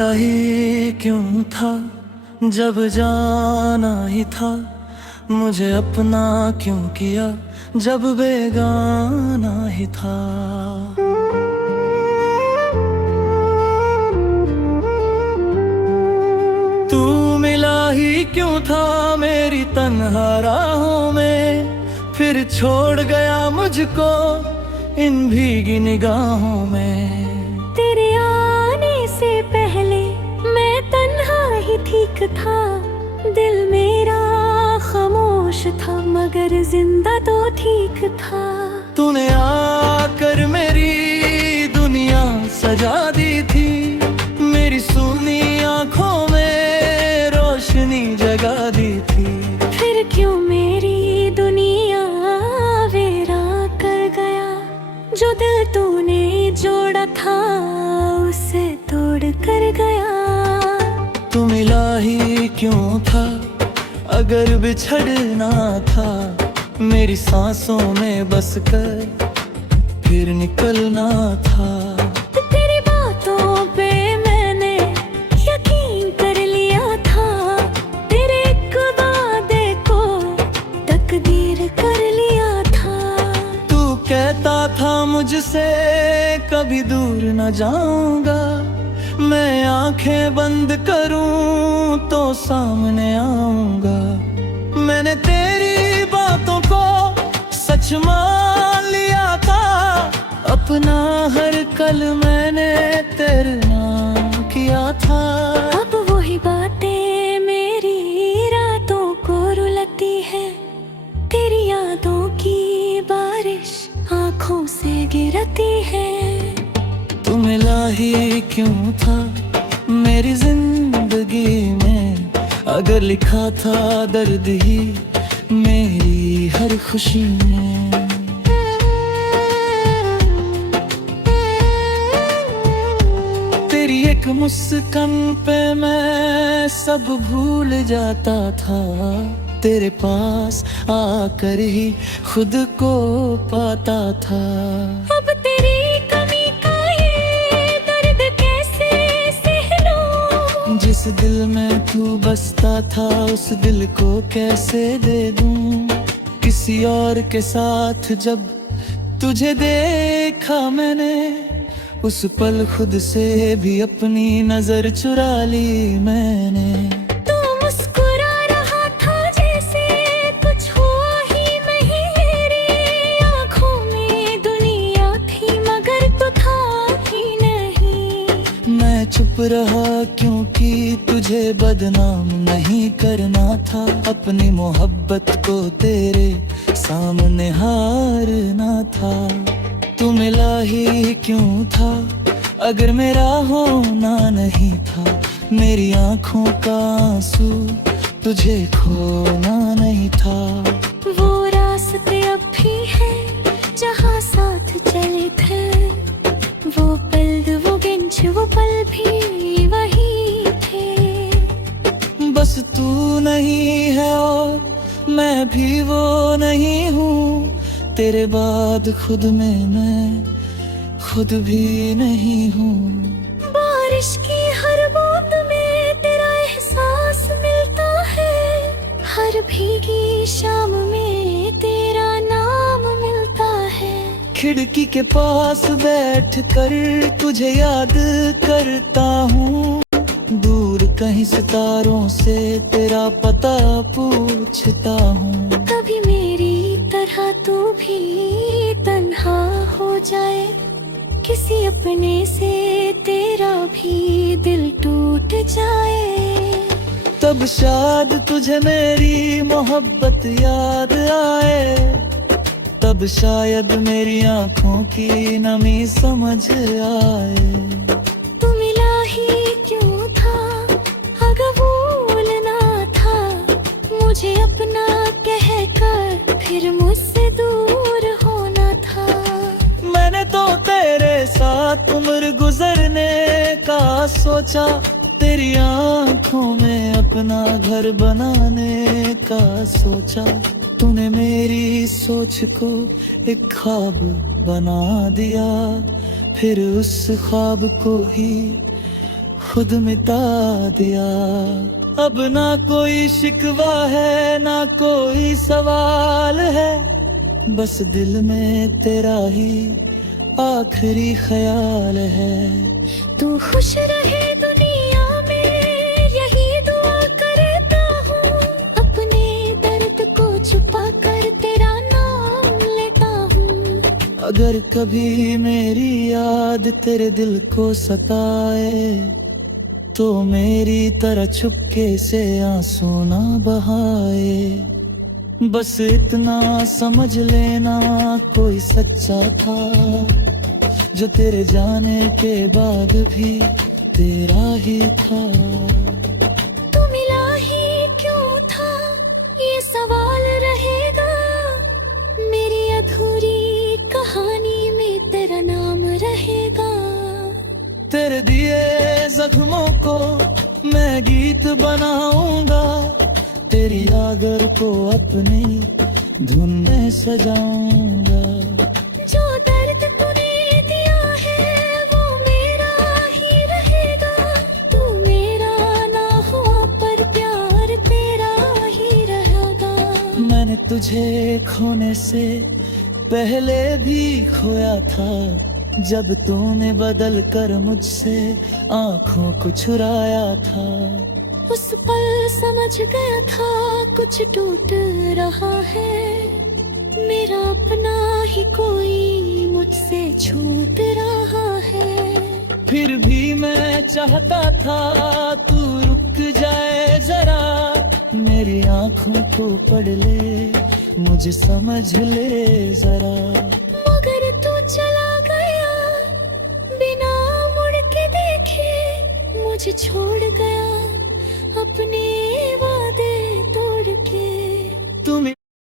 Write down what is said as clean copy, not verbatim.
मिला ही क्यों था जब जाना ही था, मुझे अपना क्यों किया जब बेगाना ही था। तू मिला ही क्यों था मेरी तन्हा राहों में, फिर छोड़ गया मुझको इन भीगी निगाहों में। तेरे आने से पहले मैं तन्हा ही ठीक था, दिल मेरा खामोश था मगर जिंदा तो ठीक था। तूने आकर मेरी दुनिया सजा दी थी, मेरी सुनी आंखों में रोशनी जगा दी थी। फिर क्यों मेरी दुनिया वेरा कर गया, जो दिल तूने जोड़ा था उसे तोड़ कर गया। तू मिला ही क्यों था अगर बिछड़ना था, मेरी सांसों में बस कर फिर निकलना था। तेरी बातों पे मैंने यकीन कर लिया था, तेरे एक वादे को तकदीर कर लिया था। तू कहता था मुझसे कभी दूर न जाऊंगा, मैं आंखें बंद करूं तो सामने आऊंगा। मैंने तेरी बातों को सच मान लिया था, अपना हर कल मैंने तेरे नाम किया था। अब वही बातें मेरी रातों को रुलाती है, तेरी यादों की बारिश आंखों से गिरती है। तू मिला ही क्यों था मेरी जिंदगी में, अगर लिखा था दर्द ही मेरी हर खुशी में। तेरी एक मुस्कान पे मैं सब भूल जाता था, तेरे पास आकर ही खुद को पाता था। अब तेरी कमी का ये दर्द कैसे सह लूं, जिस दिल में तू बसता था उस दिल को कैसे दे दूं। किसी और के साथ जब तुझे देखा मैंने, उस पल खुद से भी अपनी नजर चुरा ली मैंने। तू मुस्कुरा रहा था जैसे कुछ हुआ ही नहीं, मेरी आंखों में दुनिया थी मगर तू था ही नहीं। मैं चुप रहा क्योंकि तुझे बदनाम नहीं करना था, अपनी मोहब्बत को तेरे सामने हारना था। तू मिला ही क्यों था अगर मेरा होना नहीं था, मेरी आंखों का आंसू तुझे खोना नहीं था। वो रास्ते अब भी है जहाँ साथ चले थे, वो पल वो गिंज वो पल भी वही थे। बस तू नहीं है और मैं भी वो नहीं हूँ, तेरे बाद खुद में मैं खुद भी नहीं हूँ। बारिश की हर बूंद में तेरा एहसास मिलता है, हर भीगी शाम में तेरा नाम मिलता है। खिड़की के पास बैठ कर तुझे याद करता हूँ, दूर कहीं सितारों से तेरा पता पूछता हूँ। कभी मेरी तरह तू भी तन्हा हो जाए, किसी अपने से तेरा भी दिल टूट जाए, तब शायद तुझे मेरी मोहब्बत याद आए, तब शायद मेरी आंखों की नमी समझ आए। तू मिला ही क्यों था अगर भूलना था, मुझे अपना कहकर फिर मुझसे दूर होना था। मैंने तो तेरे साथ उम्र गुजरने का सोचा, तेरी आंखों में अपना घर बनाने का सोचा। तूने मेरी सोच को एक ख्वाब बना दिया, फिर उस ख्वाब को ही खुद मिटा दिया। अब ना कोई शिकवा है ना कोई सवाल है, बस दिल में तेरा ही आखिरी ख्याल है। तू खुश रहे दुनिया में यही दुआ करता हूँ, अपने दर्द को छुपा कर तेरा नाम लेता हूँ। अगर कभी मेरी याद तेरे दिल को सताए, तो मेरी तरह चुपके से आंसू ना बहाए। बस इतना समझ लेना कोई सच्चा था, जो तेरे जाने के बाद भी तेरा ही था। तू मिला ही क्यों था ये सवाल रहेगा, मेरी अधूरी कहानी में तेरा नाम रहेगा। तेरे दिए जख्मों को मैं गीत बनाऊंगा, तेरी आगर को अपनी धुन में सजाऊंगा। जो दर्द तूने दिया है वो मेरा ही रहेगा, तू मेरा ना हुआ पर प्यार तेरा ही रहेगा। मैंने तुझे खोने से पहले भी खोया था, जब तूने बदल कर मुझसे आंखों को चुराया था। उस पल समझ गया था कुछ टूट रहा है, मेरा अपना ही कोई मुझसे छूट रहा है। फिर भी मैं चाहता था तू रुक जाए जरा, मेरी आंखों को पढ़ ले, मुझे समझ ले जरा। मगर तू चला गया बिना मुड़ के देखे, मुझे छोड़ गया।